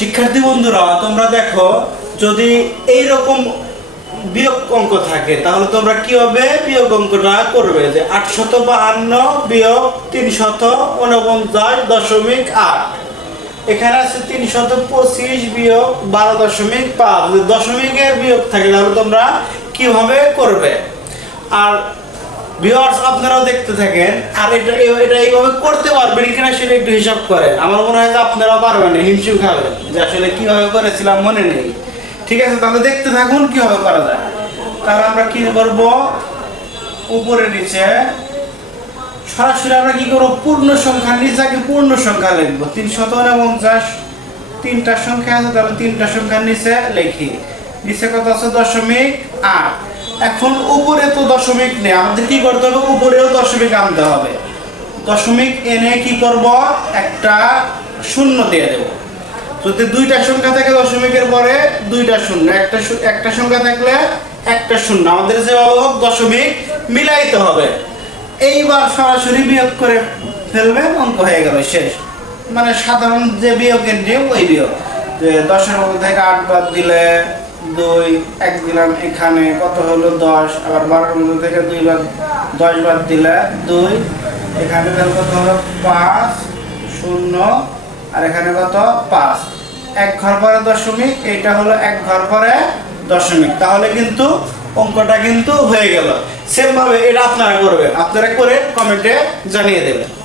শিক্ষার্থী বন্ধুরা, তোমরা দেখো, যদি এই রকম বিয়োগ অঙ্ক থাকে, তাহলে তোমরা কি হবে বিয়োগ অঙ্কটা করবে? যে আটশত বাহান্ন বিয়োগ তিনশত উনপঞ্চাশ দশমিক আট। এখানে আছে তিনশত পঁচিশ বিয়োগ বারো দশমিক পাঁচ। দশমিকের বিয়োগ থাকে, তাহলে তোমরা কীভাবে করবে? আর ভিউয়ার্স আপনারাও দেখতে থাকেন। আর এটা এটা এইভাবে করতে পারবেন কিনা সেটা একটু হিসাব করেন। আমার মনে হয় যে আপনারাও পারবেন, হিমশিম খাবেন। যে আসলে কীভাবে করেছিলাম মনে নেই। ঠিক আছে, তাহলে দেখতে থাকুন কীভাবে করা যায়। তাহলে আমরা কি করব? উপরে নিচে সরাসরি আমরা কি করব? পূর্ণ সংখ্যার নিচে আগে পূর্ণ সংখ্যা লিখব। তিনশত উনপঞ্চাশ তিনটা সংখ্যা আছে, তাহলে তিনটা সংখ্যার নিচে লিখি। নিচে কত আছে? দশমিক আট। এখন উপরে তো দশমিক নেই। আমাদের কি করতে হবে? উপরেও দশমিক আনতে হবে। দশমিক এনে কি করব? একটা শূন্য দিয়ে দেব। যদি দুইটা সংখ্যা থাকে দশমিকের পরে দুইটা শূন্য। একটা একটা সংখ্যা থাকলে একটা শূন্য। আমাদের যে হোক দশমিক মিলাইতে হবে। এইবার সরাসরি বিয়োগ করে ফেলবে, অঙ্ক হয়ে গেল শেষ। মানে সাধারণ যে বিয়োগের নিয়ম, ওই বিয়োগ। দশের মধ্যে থেকে আট বাদ দিলে দুই, এক দিলাম এখানে, কত হলো দশ? আবার বারোর মধ্যে থেকে দুই বাদ, দশ বার দিলে দুই, এখানে তাহলে কত হলো পাঁচ, শূন্য, আর এখানে কত পাঁচ। এক ঘর পরে দশমিক, এইটা হলো এক ঘর পরে দশমিক। তাহলে কিন্তু অঙ্কটা কিন্তু হয়ে গেল। সেম ভাবে এটা আপনারা করবেন। আপনারা করে কমেন্টে জানিয়ে দেবেন।